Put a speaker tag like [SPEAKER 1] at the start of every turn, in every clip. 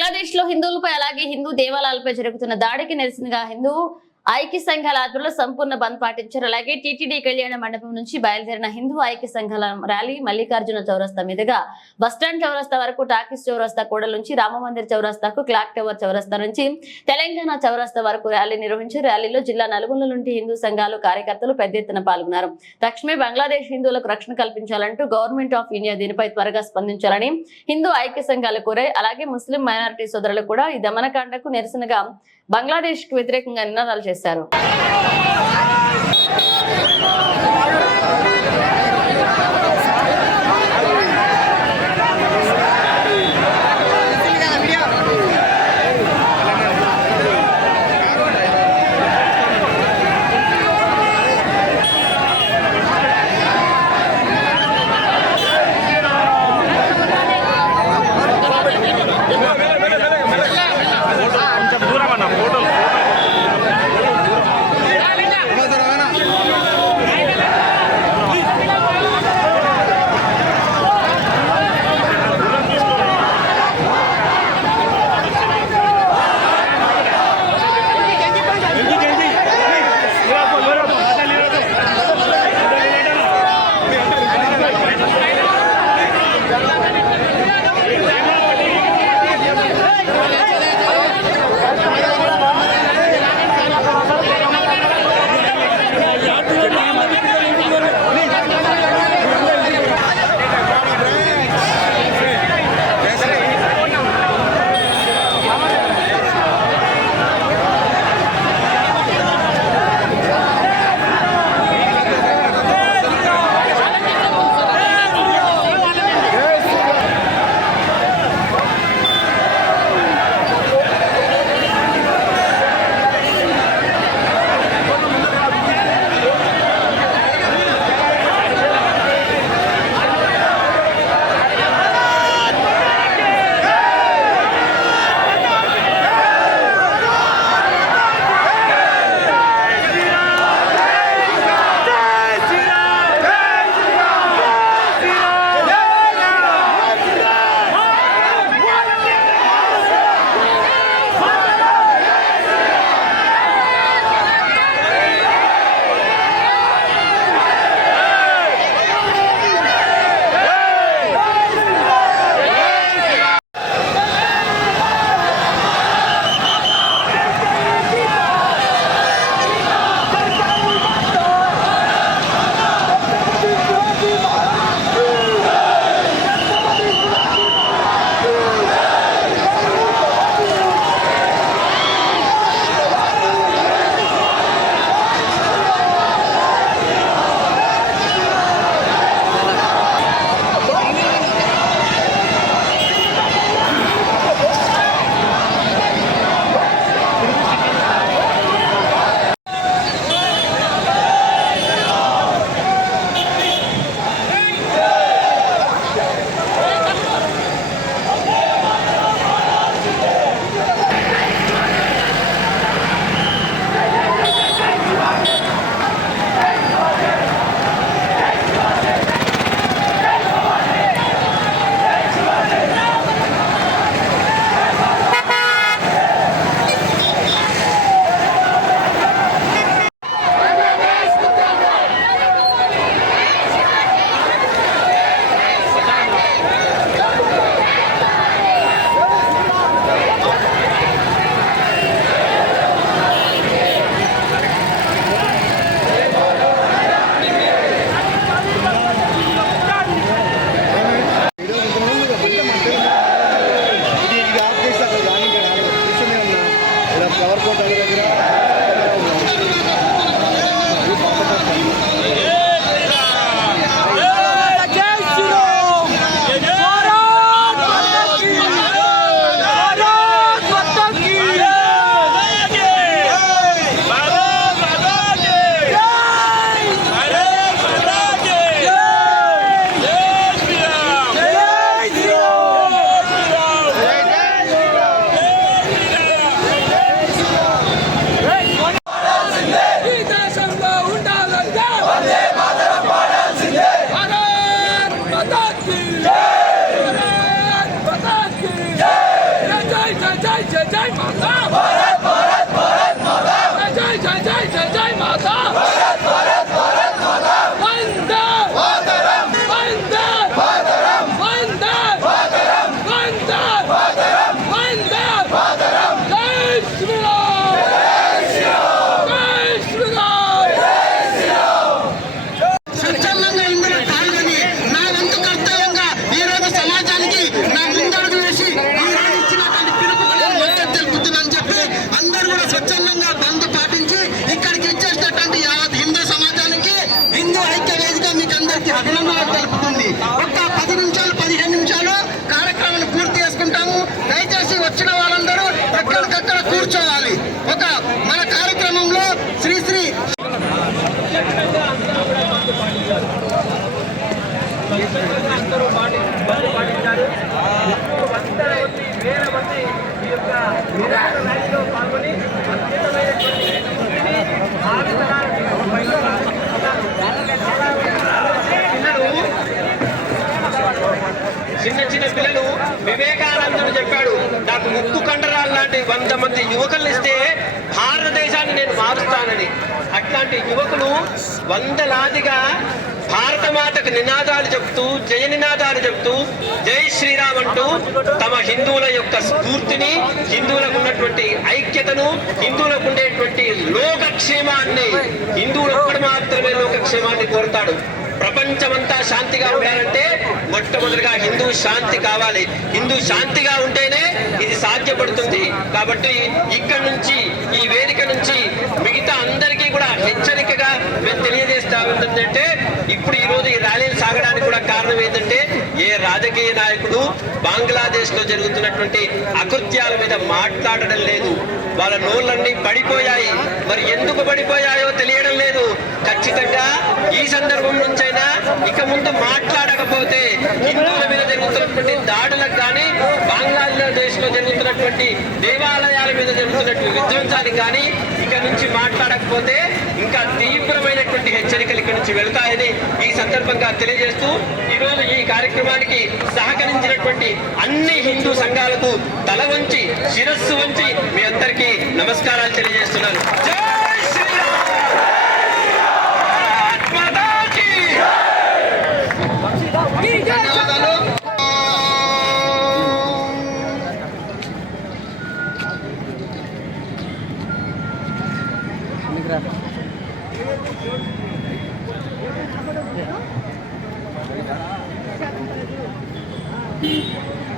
[SPEAKER 1] బంగ్లాదేశ్లో హిందువులపై అలాగే హిందూ దేవాలయాలపై జరుగుతున్న దాడికి నిరసనగా హిందూ ఐక్య సంఘాల ఆధ్వర్యంలో సంపూర్ణ బంద్ పాటించారు. అలాగే టీటీడీ కళ్యాణ మండపం నుంచి బయలుదేరిన హిందూ ఐక్య సంఘాల ర్యాలీ మల్లికార్జున చౌరస్తా మీదుగా బస్టాండ్ చౌరస్తా వరకు టాకీస్ చౌరస్తా కూడల నుంచి రామమందిర్ చౌరస్తాకు క్లాక్ టవర్ చౌరస్తా నుంచి తెలంగాణ చౌరస్తా వరకు ర్యాలీ నిర్వహించారు. ర్యాలీలో జిల్లా నలుగుల నుండి హిందూ సంఘాలు కార్యకర్తలు పెద్ద ఎత్తున పాల్గొన్నారు. తక్షణమే బంగ్లాదేశ్ హిందువులకు రక్షణ కల్పించాలంటూ గవర్నమెంట్ ఆఫ్ ఇండియా దీనిపై త్వరగా స్పందించాలని హిందూ ఐక్య సంఘాలు కోరాయి. అలాగే ముస్లిం మైనారిటీ సోదరులు కూడా ఈ దమనకాండకు నిరసనగా బంగ్లాదేశ్కు వ్యతిరేకంగా నినాదాలు చేశారు.
[SPEAKER 2] చేశారు जय जय जय
[SPEAKER 3] जय माता చిన్న చిన్న పిల్లలు వివేకానందుడు చెప్పాడు నాకు ముక్కు కండరాలు లాంటి వంద మంది యువకులను ఇస్తే భారతదేశాన్ని నేను మారుస్తానని. అట్లాంటి యువకులు వందలాదిగా భారత మాతకు నినాదాలు చెప్తూ జయ నినాదాలు చెప్తూ జై శ్రీరామ్ అంటూ తమ హిందువుల యొక్క స్ఫూర్తిని హిందువులకు ఉన్నటువంటి ఐక్యతను హిందువులకు ఉండేటువంటి లోకక్షేమాన్ని హిందువులకు ఒక్కడు మాత్రమే లోకక్షేమాన్ని కోరుతాడు. ప్రపంచమంతా శాంతిగా ఉండాలంటే మొట్టమొదటిగా హిందూ శాంతి కావాలి. హిందూ శాంతిగా ఉంటేనే ఇది సాధ్యపడుతుంది. కాబట్టి ఇక్కడ నుంచి ఈ వేదిక నుంచి మిగతా అందరికీ కూడా హెచ్చరికగా మేము తెలియజేస్తా ఉంటుందంటే ఇప్పుడు ఈ రోజు ఈ ర్యాలీలు సాగడానికి కూడా కారణం ఏంటంటే ఏ రాజకీయ నాయకుడు బంగ్లాదేశ్లో జరుగుతున్నటువంటి అకృత్యాల మీద మాట్లాడడం లేదు. వాళ్ళ నోళ్ళన్నీ పడిపోయాయి. మరి ఎందుకు పడిపోయాయో తెలియడం ఖచ్చితంగా ఈ సందర్భం నుంచైనా ఇక ముందు మాట్లాడకపోతే హిందువుల మీద జరుగుతున్నటువంటి దాడులకు కానీ బంగ్లాదేశ్లో జరుగుతున్నటువంటి దేవాలయాల మీద జరుగుతున్నటువంటి విధ్వంసానికి కానీ ఇక నుంచి మాట్లాడకపోతే ఇంకా తీవ్రమైనటువంటి హెచ్చరికలు ఇక్కడ నుంచి వెళతాయని ఈ సందర్భంగా తెలియజేస్తూ ఈ రోజు ఈ కార్యక్రమానికి సహకరించినటువంటి అన్ని హిందూ సంఘాలకు తల వంచి శిరస్సు వంచి మీ అందరికీ నమస్కారాలు తెలియజేస్తున్నాను జై శ్రీరామ్ భారత్ మాతా కీ ధన్యవాదాలు
[SPEAKER 4] ॐ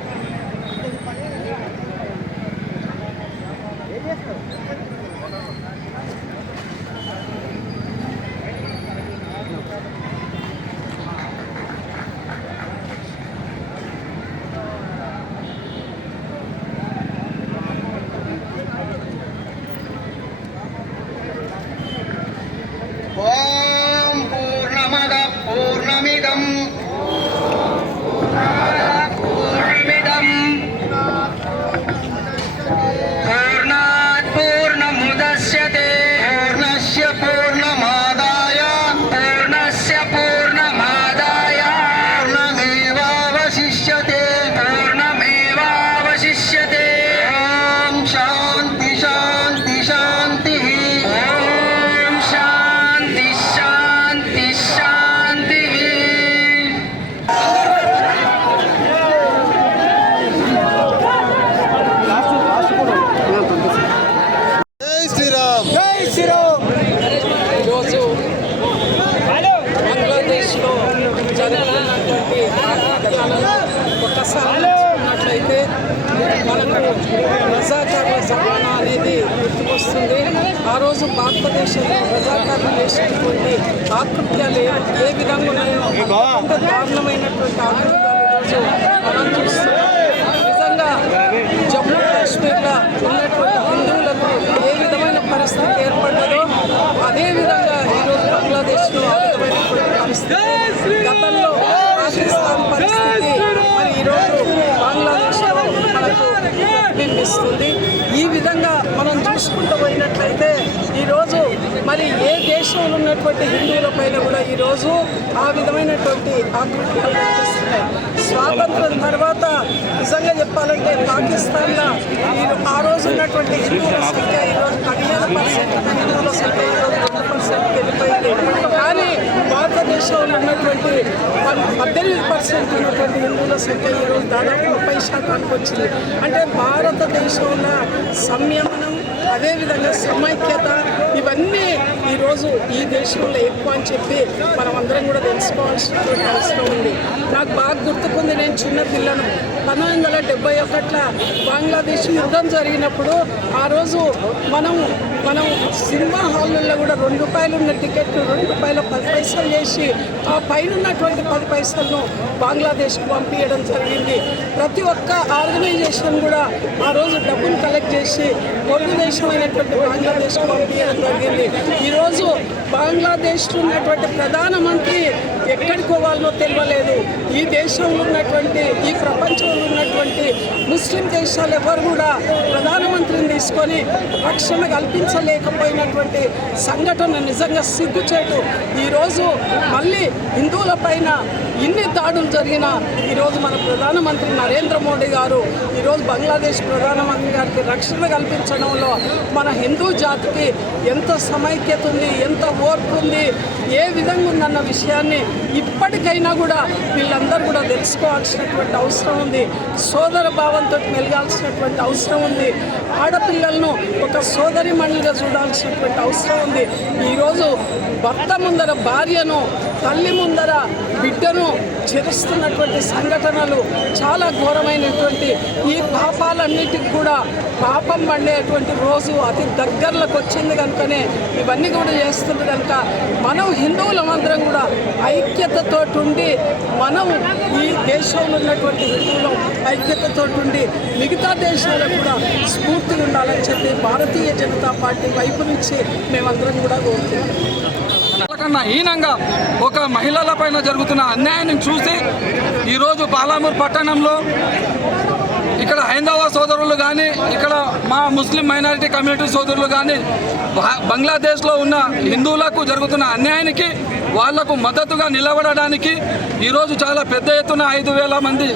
[SPEAKER 5] ఒకసారి చూసుకున్నట్లయితే మనకు రజాకార్ల జమానా అనేది గుర్తుకొస్తుంది. ఆ రోజు భారతదేశంలో రజాకార్లు చేసినటువంటి ఆకృత్యాలు ఏ విధంగా ఉన్నాయో దారుణమైనటువంటి ఆకృత్యాలు ఈరోజు మనం చూస్తున్నాం నిజంగా జమ్మూ కాశ్మీర్లో ఉన్నటువంటి హిందువులకు ఏ విధమైన పరిస్థితి ఏర్పడ్డదో అదే విధంగా ఈరోజు బంగ్లాదేశ్లో ఆ విధమైనటువంటి పరిస్థితి గతంలో పాకిస్తాన్ పరిస్థితి మరి ఈరోజు బంగ్లాదేశ్లో మనకు ప్రతిబింబిస్తుంది ఈ విధంగా మనం చూసుకుంటూ పోయినట్లయితే ఈరోజు మరి ఏ దేశంలో ఉన్నటువంటి హిందువుల పైన కూడా ఈరోజు ఆ విధమైనటువంటి ఆకృతి కనిపిస్తున్నాయి స్వాతంత్రం తర్వాత నిజంగా చెప్పాలంటే పాకిస్తాన్లో ఈ ఆ రోజు ఉన్నటువంటి హిందువుల సంఖ్య ఈరోజు పదిహేను పర్సెంట్ హిందువుల సంఖ్య ఈరోజు రెండు పర్సెంట్ వెళ్ళిపోయింది. కానీ భారతదేశంలో ఉన్నటువంటి పద్దెనిమిది పర్సెంట్ ఉన్నటువంటి హిందువుల సంఖ్య ఈరోజు దాదాపు ముప్పై శాతానికి వచ్చింది. అంటే భారతదేశంలో సంయమనం అదేవిధంగా సమైక్యత ఇవన్నీ ఈరోజు ఈ దేశంలో ఎక్కువ అని చెప్పి మనం అందరం కూడా తెలుసుకోవాల్సినటువంటి అవసరం ఉంది. నాకు బాగా గుర్తుకుంది నేను చిన్న పిల్లను. పంతొమ్మిది వందల డెబ్బై ఒకట్ల బంగ్లాదేశ్ యుద్ధం జరిగినప్పుడు ఆ రోజు మనం మనం సినిమా హాళ్ళల్లో కూడా రెండు రూపాయలు ఉన్న టికెట్ రెండు రూపాయల పది పైసలు చేసి ఆ పైన ఉన్నటువంటి పది పైసలను బంగ్లాదేశ్కి పంపించడం జరిగింది. ప్రతి ఒక్క ఆర్గనైజేషన్ కూడా ఆ రోజు డబ్బులు కలెక్ట్ చేసి పొరుగు దేశమైనటువంటి బంగ్లాదేశ్కి పంపించడం జరిగింది. ఈరోజు బంగ్లాదేశ్లో ఉన్నటువంటి ప్రధానమంత్రి ఎక్కడికి పోవాలనో తెలియలేదు. ఈ దేశంలో ఉన్నటువంటి ఈ ప్రపంచంలో ఉన్నటువంటి ముస్లిం దేశాలు ఎవరు కూడా చర్యలు తీసుకొని రక్షణ కల్పించలేకపోయినటువంటి సంఘటన నిజంగా సిగ్గుచేటు. ఈరోజు మళ్ళీ హిందువుల పైన ఇన్ని దాడులు జరిగిన ఈరోజు మన ప్రధానమంత్రి నరేంద్ర మోడీ గారు ఈరోజు బంగ్లాదేశ్ ప్రధానమంత్రి గారికి రక్షణ కల్పించడంలో మన హిందూ జాతికి ఎంత సమైక్యత ఉంది ఎంత ఓర్పు ఉంది ఏ విధంగా ఉందన్న విషయాన్ని ఇప్పటికైనా కూడా వీళ్ళందరూ కూడా తెలుసుకోవాల్సినటువంటి అవసరం ఉంది. సోదర భావంతో మెలగాల్సినటువంటి అవసరం ఉంది. ఆడపిల్లలను ఒక సోదరి మణిగా చూడాల్సినటువంటి అవసరం ఉంది. ఈరోజు భర్త ముందర భార్యను తల్లి ముందర బిడ్డను చేరుస్తున్నటువంటి సంఘటనలు చాలా ఘోరమైనటువంటి ఈ పాపాలన్నిటికి కూడా పాపం పండేటువంటి రోజు అతి దగ్గరలోకి వచ్చింది కనుకనే ఇవన్నీ కూడా చేస్తుంది కనుక మనం హిందువులమందరం కూడా ఐక్యతతో ఉండి మనం ఈ దేశంలో ఉన్నటువంటి హిందువులం ఐక్యతతో ఉండి మిగతా దేశాలకు కూడా స్ఫూర్తి ఉండాలని చెప్పి భారతీయ జనతా పార్టీ వైపు నుంచి మేమందరం కూడా కోరుకుంటున్నాం
[SPEAKER 6] కన్నా హీనంగా ఒక మహిళల పైన జరుగుతున్న అన్యాయాన్ని చూసి ఈరోజు పాలామూరు పట్టణంలో ఇక్కడ హైందవ సోదరులు కానీ ఇక్కడ మా ముస్లిం మైనారిటీ కమ్యూనిటీ సోదరులు కానీ బంగ్లాదేశ్లో ఉన్న హిందువులకు జరుగుతున్న అన్యాయానికి వాళ్ళకు మద్దతుగా నిలబడడానికి ఈరోజు చాలా పెద్ద ఎత్తున ఐదు వేల మంది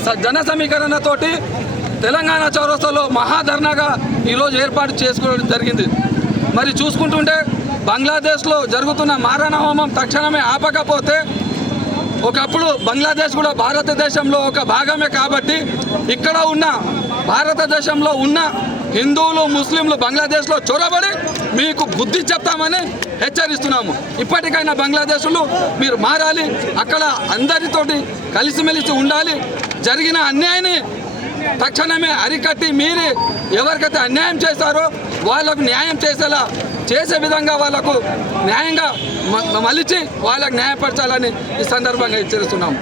[SPEAKER 6] స- జన సమీకరణతోటి తెలంగాణ చౌరస్తాలో మహాధర్నాగా ఈరోజు ఏర్పాటు చేసుకోవడం జరిగింది. మరి చూసుకుంటుంటే బంగ్లాదేశ్లో జరుగుతున్న మారణ హోమం తక్షణమే ఆపకపోతే ఒకప్పుడు బంగ్లాదేశ్ కూడా భారతదేశంలో ఒక భాగమే కాబట్టి ఇక్కడ ఉన్న భారతదేశంలో ఉన్న హిందువులు ముస్లింలు బంగ్లాదేశ్లో చొరబడి మీకు బుద్ధి చెప్తామని హెచ్చరిస్తున్నాము. ఇప్పటికైనా బంగ్లాదేశ్లో మీరు మారాలి అక్కడ అందరితోటి కలిసిమెలిసి ఉండాలి జరిగిన అన్యాయాన్ని తక్షణమే అరికట్టి మీరే ఎవరికైతే అన్యాయం చేశారో వాళ్ళకు న్యాయం చేసేలా చేసే విధంగా వాళ్ళకు న్యాయంగా మ- మలిచి వాళ్ళకు న్యాయపరచాలని ఈ సందర్భంగా హెచ్చరిస్తున్నాము